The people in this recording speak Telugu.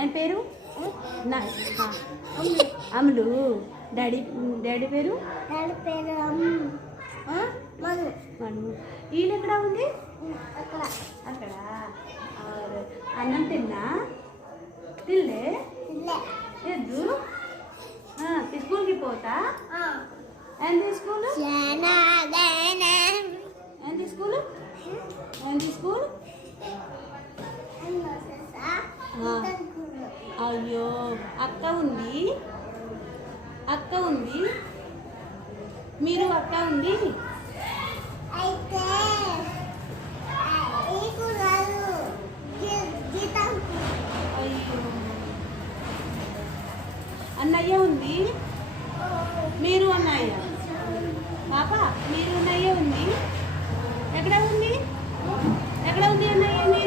ఏం పేరు? నా అమ్ములు. డాడీ డాడీ పేరు? మను. ఈయన ఎక్కడ ఉంది? అక్కడ. అన్నం తిన్నా? తినలే? ఎద్దు స్కూల్కి పోతా? ఏంది స్కూలు? ఏంది స్కూలు? ఏంది స్కూల్? అయ్యో అక్క ఉంది, అక్క ఉంది, మీరు అక్క ఉంది. అయ్యో అన్నయ్య ఉంది, మీరు అన్నయ్య. పాప మీరు అన్నయ్య ఉంది. ఎక్కడ ఉంది? ఎక్కడ ఉంది అన్నయ్య?